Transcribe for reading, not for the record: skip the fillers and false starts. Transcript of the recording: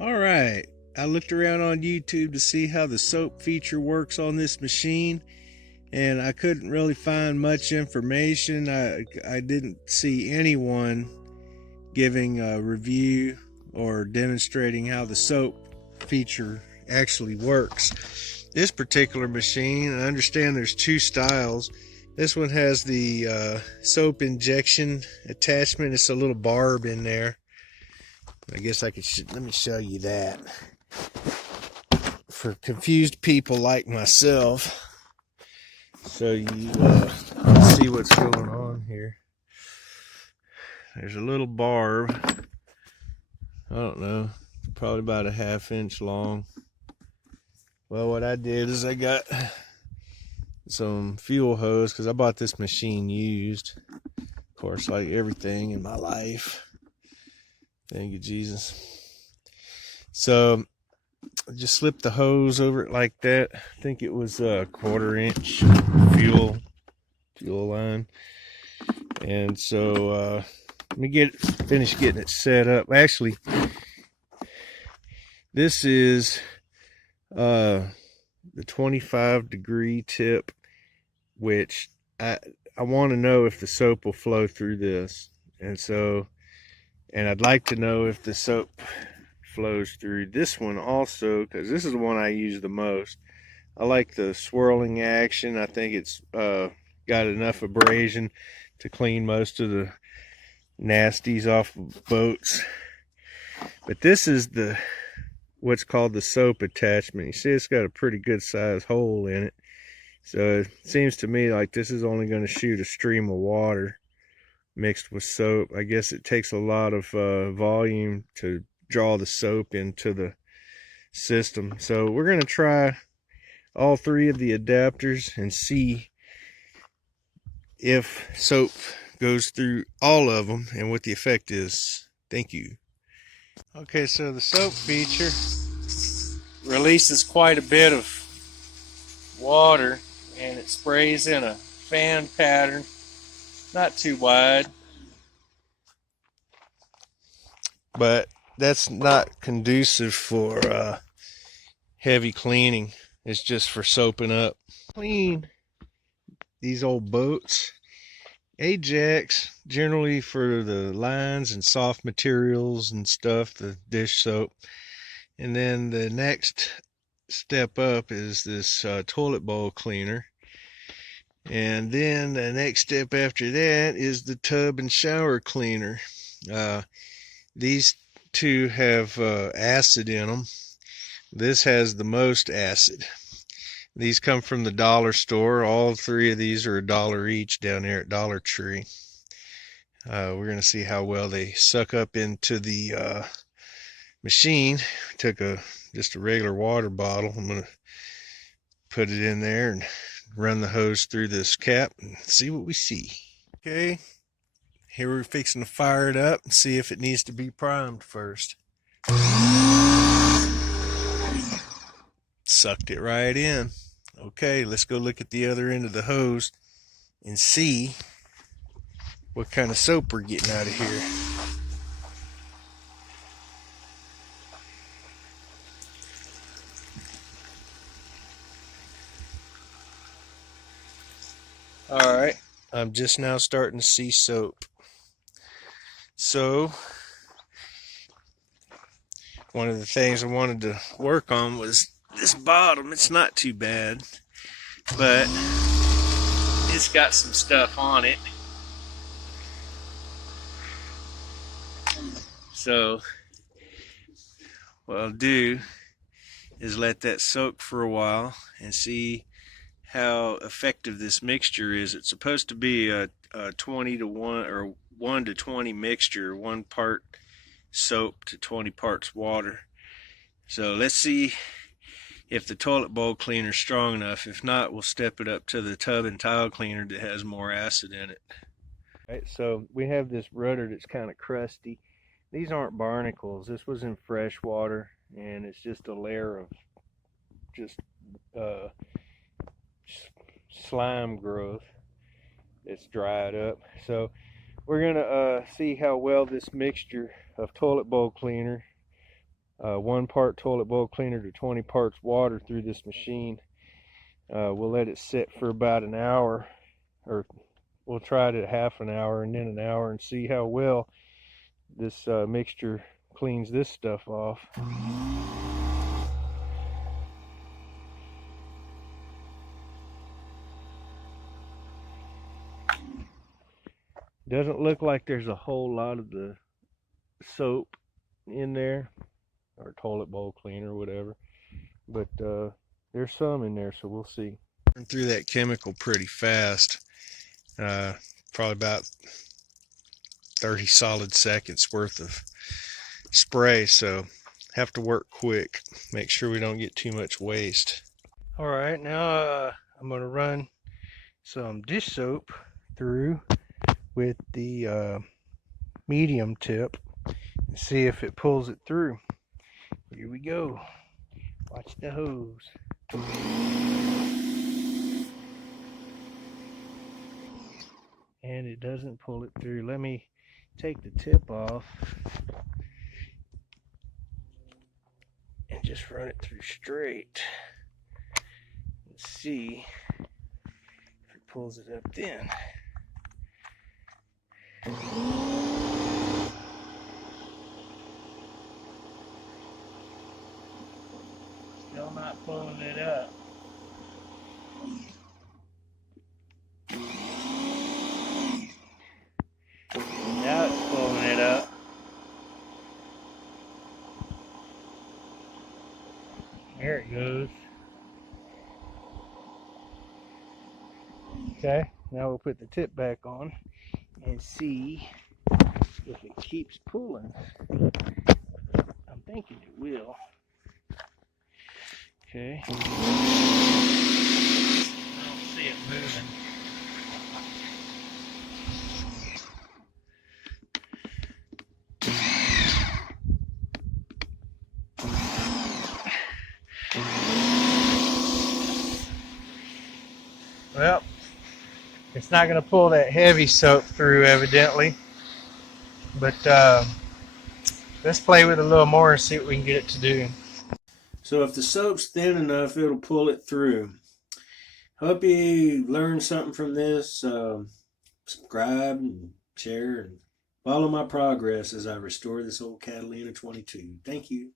Alright, I looked around on YouTube to see how the soap feature works on this machine, and I couldn't really find much information. I didn't see anyone giving a review or demonstrating how the soap feature actually works. This particular machine, I understand there's two styles. This one has the soap injection attachment. It's a little barb in there. I guess I could, let me show you that. For confused people like myself, so you see what's going on here. There's a little barb, I don't know, probably about a 1/2 inch long. Well, what I did is I got some fuel hose, because I bought this machine used, of course, like everything in my life. Thank you, Jesus. So I just slipped the hose over it like that. I think it was a 1/4 inch fuel line. And so let me finish getting it set up. Actually, this is the 25-degree tip, which I want to know if the soap will flow through this. And I'd like to know if the soap flows through this one also, because this is the one I use the most. I like the swirling action. I think it's got enough abrasion to clean most of the nasties off of boats. But this is what's called the soap attachment. You see, it's got a pretty good sized hole in it. So it seems to me like this is only going to shoot a stream of water mixed with soap. I guess it takes a lot of volume to draw the soap into the system. So we're going to try all 3 of the adapters and see if soap goes through all of them and what the effect is. Thank you. Okay, so the soap feature releases quite a bit of water, and it sprays in a fan pattern, not too wide, but that's not conducive for heavy cleaning. It's just for soaping up. Clean these old boats. Ajax, generally for the lines and soft materials and stuff, the dish soap. And then the next step up is this toilet bowl cleaner. And then the next step after that is the tub and shower cleaner. These two have acid in them. This has the most acid. These come from the dollar store. All 3 of these are $1 each down there at Dollar Tree. We're going to see how well they suck up into the machine. Took just a regular water bottle. I'm going to put it in there and run the hose through this cap and see what we see. Okay, here we're fixing to fire it up and see if it needs to be primed first. Sucked it right in. Okay, let's go look at the other end of the hose and see what kind of soap we're getting out of here. Alright, I'm just now starting to see soap. So, one of the things I wanted to work on was this bottom. It's not too bad, but it's got some stuff on it. So what I'll do is let that soak for a while and see how effective this mixture is. It's supposed to be a 20 to 1 or 1 to 20 mixture, 1 part soap to 20 parts water. So let's see if the toilet bowl cleaner is strong enough. If not, we'll step it up to the tub and tile cleaner that has more acid in it. Right, so we have this rudder that's kind of crusty. These aren't barnacles. This was in fresh water, and it's just a layer of just slime growth that's dried up. So we're gonna see how well this mixture of toilet bowl cleaner 1 part toilet bowl cleaner to 20 parts water through this machine. We'll let it sit for about an hour, or we'll try it at half an hour and then an hour, and see how well this mixture cleans this stuff off. Doesn't look like there's a whole lot of the soap in there, or toilet bowl cleaner, whatever, but there's some in there, so we'll see. Burn through that chemical pretty fast, probably about 30 solid seconds worth of spray, so have to work quick, make sure we don't get too much waste. All right, now I'm going to run some dish soap through with the medium tip and see if it pulls it through. Here we go. Watch the hose. And it doesn't pull it through. Let me take the tip off and just run it through straight and see if it pulls it up then. Still not pulling it up. Now it's pulling it up. There it goes. Okay, now we'll put the tip back on and see if it keeps pulling. I'm thinking it will. Okay. I don't see it moving. Well, it's not going to pull that heavy soap through, evidently. But let's play with it a little more and see what we can get it to do. So if the soap's thin enough, it'll pull it through. Hope you learned something from this. Subscribe and share and follow my progress as I restore this old Catalina 22. Thank you.